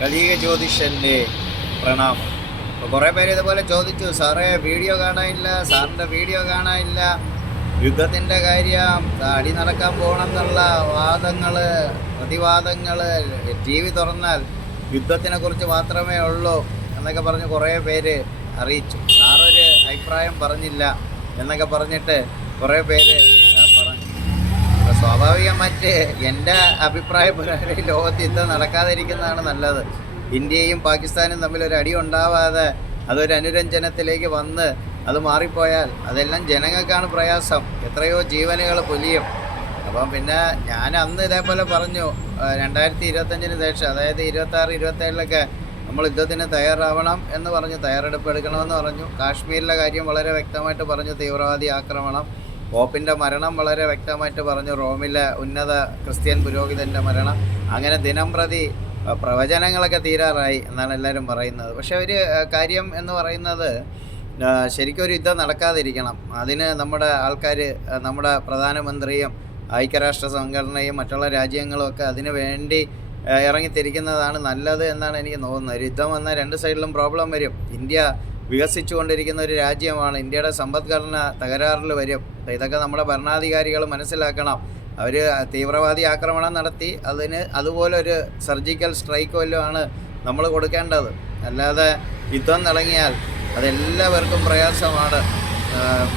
കലിക ജ്യോതിഷൻ്റെ പ്രണാമം. അപ്പോൾ കുറേ പേര് ഇതുപോലെ ചോദിച്ചു, സാറേ വീഡിയോ കാണാനില്ല, സാറിൻ്റെ വീഡിയോ കാണാനില്ല, യുദ്ധത്തിൻ്റെ കാര്യം, അടി നടക്കാൻ പോകണമെന്നുള്ള വാദങ്ങൾ, പ്രതിവാദങ്ങൾ, ടി വി തുറന്നാൽ യുദ്ധത്തിനെക്കുറിച്ച് മാത്രമേ ഉള്ളൂ എന്നൊക്കെ പറഞ്ഞ് കുറേ പേര് അറിയിച്ചു. സാറൊരു അഭിപ്രായം പറഞ്ഞില്ല എന്നൊക്കെ പറഞ്ഞിട്ട് കുറേ പേര് പറഞ്ഞു. സ്വാഭാവികമായിട്ട് എൻ്റെ അഭിപ്രായ പ്രകാരം ലോകത്ത് യുദ്ധം നടക്കാതിരിക്കുന്നതാണ് നല്ലത്. ഇന്ത്യയും പാകിസ്ഥാനും തമ്മിൽ ഒരു അടി ഉണ്ടാവാതെ അതൊരു അനുരഞ്ജനത്തിലേക്ക് വന്ന് അത് മാറിപ്പോയാൽ അതെല്ലാം ജനങ്ങൾക്കാണ് പ്രയാസം. എത്രയോ ജീവനുകൾ പൊലിയും. അപ്പം പിന്നെ ഞാൻ അന്ന് ഇതേപോലെ പറഞ്ഞു, 2025 ശേഷം, അതായത് 26, 27 നമ്മൾ യുദ്ധത്തിന് തയ്യാറാവണം എന്ന് പറഞ്ഞു, തയ്യാറെടുപ്പ് എടുക്കണമെന്ന് പറഞ്ഞു. കാശ്മീരിലെ കാര്യം വളരെ വ്യക്തമായിട്ട് പറഞ്ഞു, തീവ്രവാദി ആക്രമണം. പോപ്പിൻ്റെ മരണം വളരെ വ്യക്തമായിട്ട് പറഞ്ഞു, റോമിലെ ഉന്നത ക്രിസ്ത്യൻ പുരോഹിതൻ്റെ മരണം. അങ്ങനെ ദിനം പ്രതി പ്രവചനങ്ങളൊക്കെ തീരാറായി എന്നാണ് എല്ലാവരും പറയുന്നത്. പക്ഷേ ഒരു കാര്യം എന്ന് പറയുന്നത്, ശരിക്കും ഒരു യുദ്ധം നടക്കാതിരിക്കണം. അതിന് നമ്മുടെ ആൾക്കാർ, നമ്മുടെ പ്രധാനമന്ത്രിയും ഐക്യരാഷ്ട്ര സംഘടനയും മറ്റുള്ള രാജ്യങ്ങളും ഒക്കെ അതിനു വേണ്ടി ഇറങ്ങിത്തിരിക്കുന്നതാണ് നല്ലത് എന്നാണ് എനിക്ക് തോന്നുന്നത്. ഒരു യുദ്ധം വന്നാൽ രണ്ട് സൈഡിലും പ്രോബ്ലം വരും. ഇന്ത്യ വികസിച്ചുകൊണ്ടിരിക്കുന്ന ഒരു രാജ്യമാണ്. ഇന്ത്യയുടെ സമ്പദ്ഘടന തകരാറിൽ വരും. ഇതൊക്കെ നമ്മുടെ ഭരണാധികാരികൾ മനസ്സിലാക്കണം. അവർ തീവ്രവാദി ആക്രമണം നടത്തി അതിന് അതുപോലൊരു സർജിക്കൽ സ്ട്രൈക്ക് വല്ലതുമാണ് നമ്മൾ കൊടുക്കേണ്ടത്. അല്ലാതെ യുദ്ധം തുടങ്ങിയാൽ അതെല്ലാവർക്കും പ്രയാസമാണ്.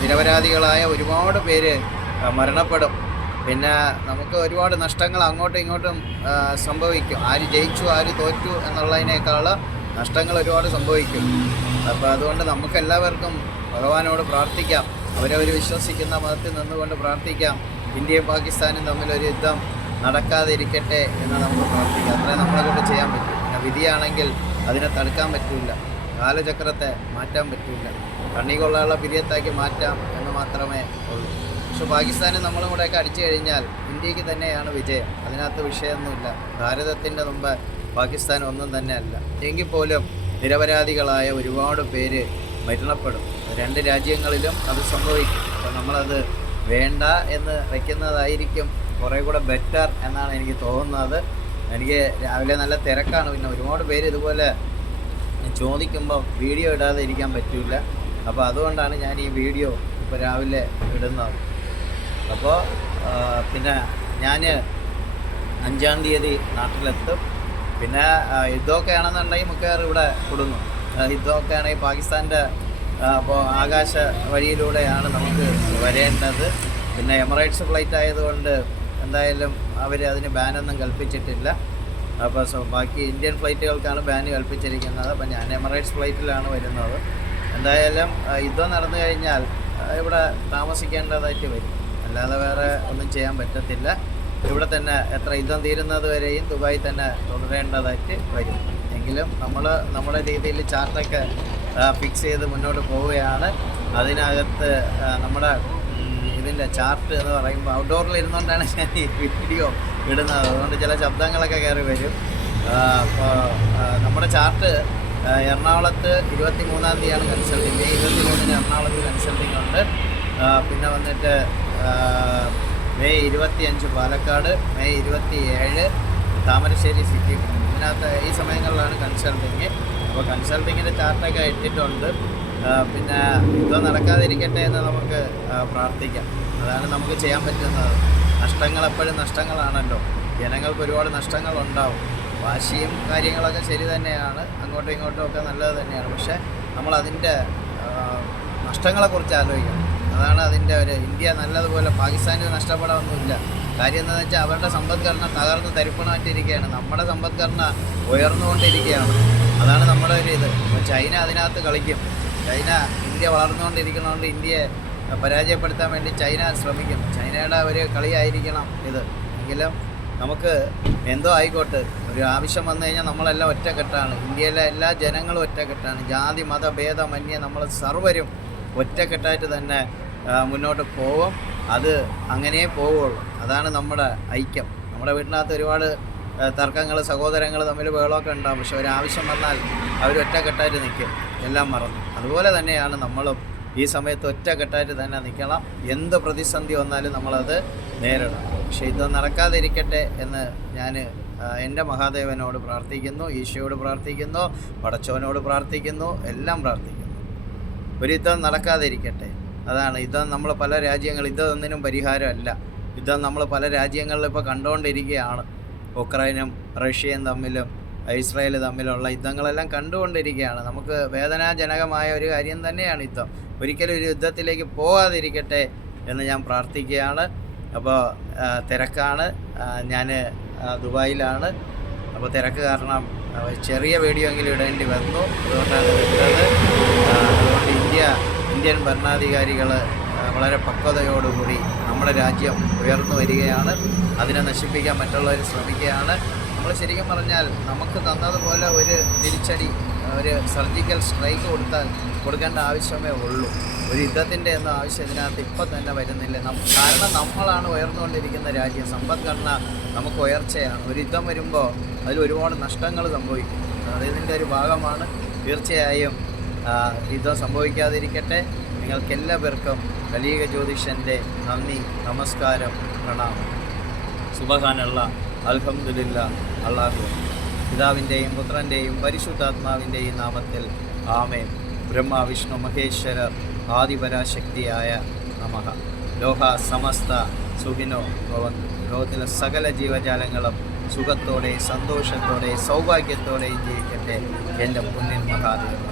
നിരപരാധികളായ ഒരുപാട് പേര് മരണപ്പെടും. പിന്നെ നമുക്ക് ഒരുപാട് നഷ്ടങ്ങൾ അങ്ങോട്ടും ഇങ്ങോട്ടും സംഭവിക്കും. ആര് ജയിച്ചു ആര് തോറ്റു എന്നുള്ളതിനേക്കാൾ നഷ്ടങ്ങൾ ഒരുപാട് സംഭവിക്കും. അപ്പോൾ അതുകൊണ്ട് നമുക്കെല്ലാവർക്കും ഭഗവാനോട് പ്രാർത്ഥിക്കാം. അവരവർ വിശ്വസിക്കുന്ന മതത്തിൽ നിന്നുകൊണ്ട് പ്രാർത്ഥിക്കാം. ഇന്ത്യയും പാകിസ്ഥാനും തമ്മിലൊരു യുദ്ധം നടക്കാതിരിക്കട്ടെ എന്ന് നമുക്ക് പ്രാർത്ഥിക്കാം. അത്രേ നമ്മളെ കൊണ്ട് ചെയ്യാൻ പറ്റും. പിന്നെ വിധിയാണെങ്കിൽ അതിനെ തടുക്കാൻ പറ്റില്ല, കാലചക്രത്തെ മാറ്റാൻ പറ്റില്ല, കണ്ണി കൊള്ളാനുള്ള പിരിയത്താക്കി മാറ്റാം എന്ന് മാത്രമേ ഉള്ളൂ. പക്ഷെ പാകിസ്ഥാനും നമ്മളും കൂടെയൊക്കെ അടിച്ചു കഴിഞ്ഞാൽ ഇന്ത്യക്ക് തന്നെയാണ് വിജയം. അതിനകത്ത് വിഷയമൊന്നുമില്ല. ഭാരതത്തിൻ്റെ മുമ്പ് പാകിസ്ഥാൻ ഒന്നും തന്നെ അല്ല. എങ്കിൽ പോലും നിരപരാധികളായ ഒരുപാട് പേര് മരണപ്പെടും. രണ്ട് രാജ്യങ്ങളിലും അത് സംഭവിക്കും. അപ്പോൾ നമ്മളത് വേണ്ട എന്ന് വയ്ക്കുന്നതായിരിക്കും കുറേ കൂടെ ബെറ്റർ എന്നാണ് എനിക്ക് തോന്നുന്നത്. എനിക്ക് രാവിലെ നല്ല തിരക്കാണ്. പിന്നെ ഒരുപാട് പേര് ഇതുപോലെ ചോദിക്കുമ്പോൾ വീഡിയോ ഇടാതെ ഇരിക്കാൻ പറ്റില്ല. അപ്പോൾ അതുകൊണ്ടാണ് ഞാൻ ഈ വീഡിയോ ഇപ്പോൾ രാവിലെ ഇടുന്നത്. അപ്പോൾ പിന്നെ ഞാൻ 5-ാം തീയതി നാട്ടിലെത്തും. പിന്നെ യുദ്ധമൊക്കെ ആണെന്നുണ്ടെങ്കിൽ മിക്കവാറും ഇവിടെ കൊടുങ്ങും. യുദ്ധമൊക്കെ ആണെങ്കിൽ പാകിസ്ഥാൻ്റെ അപ്പോൾ ആകാശ വഴിയിലൂടെയാണ് നമുക്ക് വരേണ്ടത്. പിന്നെ എമിറേറ്റ്സ് ഫ്ലൈറ്റ് ആയതുകൊണ്ട് എന്തായാലും അവർ അതിന് ബാനൊന്നും കൽപ്പിച്ചിട്ടില്ല. അപ്പോൾ ബാക്കി ഇന്ത്യൻ ഫ്ലൈറ്റുകൾക്കാണ് ബാൻ കൽപ്പിച്ചിരിക്കുന്നത്. അപ്പോൾ ഞാൻ എമിറേറ്റ്സ് ഫ്ലൈറ്റിലാണ് വരുന്നത്. എന്തായാലും യുദ്ധം നടന്നു കഴിഞ്ഞാൽ ഇവിടെ താമസിക്കേണ്ടതായിട്ട് വരും. അല്ലാതെ വേറെ ഒന്നും ചെയ്യാൻ പറ്റത്തില്ല. ഇവിടെ തന്നെ എത്ര യുദ്ധം തീരുന്നത് വരെയും ദുബായി തന്നെ തുടരേണ്ടതായിട്ട് വരും. എങ്കിലും നമ്മൾ നമ്മുടെ രീതിയിൽ ചാർട്ടൊക്കെ ഫിക്സ് ചെയ്ത് മുന്നോട്ട് പോവുകയാണ്. അതിനകത്ത് നമ്മുടെ ഇതിൻ്റെ ചാർട്ട് എന്ന് പറയുമ്പോൾ ഔട്ട്ഡോറിൽ ഇരുന്നുകൊണ്ടാണ് ഞാൻ ഈ വീഡിയോ ഇടുന്നത്. അതുകൊണ്ട് ചില ശബ്ദങ്ങളൊക്കെ കയറി വരും. അപ്പോൾ നമ്മുടെ ചാർട്ട് എറണാകുളത്ത് 23-ാം തീയതിയാണ് കൺസൾട്ടിങ്. മെയ് 23-ന് എറണാകുളത്ത് കൺസൾട്ടിങ് ഉണ്ട്. പിന്നെ വന്നിട്ട് May 25 Palakkad, May 27 Thamarassery city. ഇതിനകത്ത് ഈ സമയങ്ങളിലാണ് കൺസൾട്ടിങ്. അപ്പോൾ കൺസൾട്ടിങ്ങിൻ്റെ ചാർട്ടൊക്കെ ഇട്ടിട്ടുണ്ട്. പിന്നെ യുദ്ധം നടക്കാതിരിക്കട്ടെ എന്ന് നമുക്ക് പ്രാർത്ഥിക്കാം. അതാണ് നമുക്ക് ചെയ്യാൻ പറ്റുന്നത്. നഷ്ടങ്ങൾ എപ്പോഴും നഷ്ടങ്ങളാണല്ലോ. ജനങ്ങൾക്ക് ഒരുപാട് നഷ്ടങ്ങളുണ്ടാവും. വാശിയും കാര്യങ്ങളൊക്കെ ശരി തന്നെയാണ്, അങ്ങോട്ടും ഇങ്ങോട്ടും ഒക്കെ നല്ലത് തന്നെയാണ്. പക്ഷേ നമ്മളതിൻ്റെ നഷ്ടങ്ങളെക്കുറിച്ച് ആലോചിക്കണം. അതാണ് അതിൻ്റെ ഒരു ഇന്ത്യ നല്ലതുപോലെ പാകിസ്ഥാനിൽ നഷ്ടപ്പെടാനൊന്നുമില്ല. കാര്യം എന്താണെന്ന് വെച്ചാൽ അവരുടെ സമ്പദ്ഘടന തകർന്ന് തരിപ്പണമായിട്ടിരിക്കുകയാണ്. നമ്മുടെ സമ്പദ്ഘടന ഉയർന്നുകൊണ്ടിരിക്കുകയാണ്. അതാണ് നമ്മുടെ ഒരു ഇത്. അപ്പോൾ ചൈന അതിനകത്ത് കളിക്കും. ചൈന ഇന്ത്യ വളർന്നുകൊണ്ടിരിക്കുന്നതുകൊണ്ട് ഇന്ത്യയെ പരാജയപ്പെടുത്താൻ വേണ്ടി ചൈന ശ്രമിക്കും. ചൈനയുടെ ഒരു കളിയായിരിക്കണം ഇത്. എങ്കിലും നമുക്ക് എന്തോ ആയിക്കോട്ടെ, ഒരു ആവശ്യം വന്നു കഴിഞ്ഞാൽ നമ്മളെല്ലാം ഒറ്റക്കെട്ടാണ്. ഇന്ത്യയിലെ എല്ലാ ജനങ്ങളും ഒറ്റക്കെട്ടാണ്. ജാതി മത ഭേദമന്യേ നമ്മൾ സർവരും ഒറ്റക്കെട്ടായിട്ട് തന്നെ മുന്നോട്ട് പോവും. അത് അങ്ങനെ പോവുള്ളൂ. അതാണ് നമ്മുടെ ഐക്യം. നമ്മുടെ വീട്ടിനകത്ത് ഒരുപാട് തർക്കങ്ങൾ, സഹോദരങ്ങൾ തമ്മിൽ ബഹളമൊക്കെ ഉണ്ടാകും. പക്ഷെ ഒരാവശ്യം വന്നാൽ അവർ ഒറ്റക്കെട്ടായിട്ട് നിൽക്കും, എല്ലാം മറന്നു. അതുപോലെ തന്നെയാണ് നമ്മളും ഈ സമയത്ത് ഒറ്റക്കെട്ടായിട്ട് തന്നെ നിൽക്കണം. എന്ത് പ്രതിസന്ധി വന്നാലും നമ്മളത് നേരിടണം. പക്ഷേ ഇത് നടക്കാതിരിക്കട്ടെ എന്ന് ഞാൻ എൻ്റെ മഹാദേവനോട് പ്രാർത്ഥിക്കുന്നു, ഈശോയോട് പ്രാർത്ഥിക്കുന്നു, പടച്ചോനോട് പ്രാർത്ഥിക്കുന്നു, എല്ലാം പ്രാർത്ഥിക്കുന്നു. ഒരു യുദ്ധം നടക്കാതിരിക്കട്ടെ. അതാണ് യുദ്ധം. നമ്മൾ പല രാജ്യങ്ങൾ, യുദ്ധം ഒന്നിനും പരിഹാരമല്ല. യുദ്ധം നമ്മൾ പല രാജ്യങ്ങളിലും ഇപ്പോൾ കണ്ടുകൊണ്ടിരിക്കുകയാണ്. ഉക്രൈനും റഷ്യയും തമ്മിലും ഇസ്രായേൽ തമ്മിലുള്ള യുദ്ധങ്ങളെല്ലാം കണ്ടുകൊണ്ടിരിക്കുകയാണ്. നമുക്ക് വേദനാജനകമായ ഒരു കാര്യം തന്നെയാണ് യുദ്ധം. ഒരിക്കലും ഒരു യുദ്ധത്തിലേക്ക് പോകാതിരിക്കട്ടെ എന്ന് ഞാൻ പ്രാർത്ഥിക്കുകയാണ്. അപ്പോൾ തിരക്കാണ്, ഞാൻ ദുബായിലാണ്. അപ്പോൾ തിരക്ക് കാരണം ചെറിയ വീഡിയോ എങ്കിലും ഇടേണ്ടി വന്നു, അതുകൊണ്ടാണ് ഇട്ടത്. അതുകൊണ്ട് ഇന്ത്യൻ ഭരണാധികാരികൾ വളരെ പക്വതയോടുകൂടി നമ്മുടെ രാജ്യം ഉയർന്നു വരികയാണ്. അതിനെ നശിപ്പിക്കാൻ മറ്റുള്ളവർ ശ്രമിക്കുകയാണ്. നമ്മൾ ശരിക്കും പറഞ്ഞാൽ നമുക്ക് തന്നതുപോലെ ഒരു തിരിച്ചടി, ഒരു സർജിക്കൽ സ്ട്രൈക്ക് കൊടുക്കേണ്ട ആവശ്യമേ ഉള്ളൂ. ഒരു യുദ്ധത്തിൻ്റെ ഒന്നും ആവശ്യം ഇതിനകത്ത് ഇപ്പം തന്നെ വരുന്നില്ല. കാരണം നമ്മളാണ് ഉയർന്നുകൊണ്ടിരിക്കുന്ന രാജ്യം. സമ്പദ്ഘടന നമുക്ക് ഉയർച്ചയാണ്. ഒരു യുദ്ധം വരുമ്പോൾ അതിൽ ഒരുപാട് നഷ്ടങ്ങൾ സംഭവിക്കും. അതിൻ്റെ ഒരു ഭാഗമാണ്. തീർച്ചയായും യുദ്ധം സംഭവിക്കാതിരിക്കട്ടെ. നിങ്ങൾക്കെല്ലാവർക്കും കലീക ജ്യോതിഷൻ്റെ നന്ദി, നമസ്കാരം, പ്രണാമം. സുബ്ഹാനല്ലാഹ്, അൽഹംദുലില്ലാഹ്, അല്ലാഹു. പിതാവിൻ്റെയും പുത്രൻ്റെയും പരിശുദ്ധാത്മാവിൻ്റെയും നാമത്തിൽ ആമേൻ. ബ്രഹ്മ വിഷ്ണു മഹേശ്വര ആദിപരാശക്തിയായ നമഃ. ലോക സമസ്ത സുഖിനോ ഭവന്തു. ലോകത്തിലെ സകല ജീവജാലങ്ങളും സുഖത്തോടെ, സന്തോഷത്തോടെ, സൗഭാഗ്യത്തോടെയും ജീവിക്കട്ടെ. എൻ്റെ പുണ്യൻ മഹാദേവ.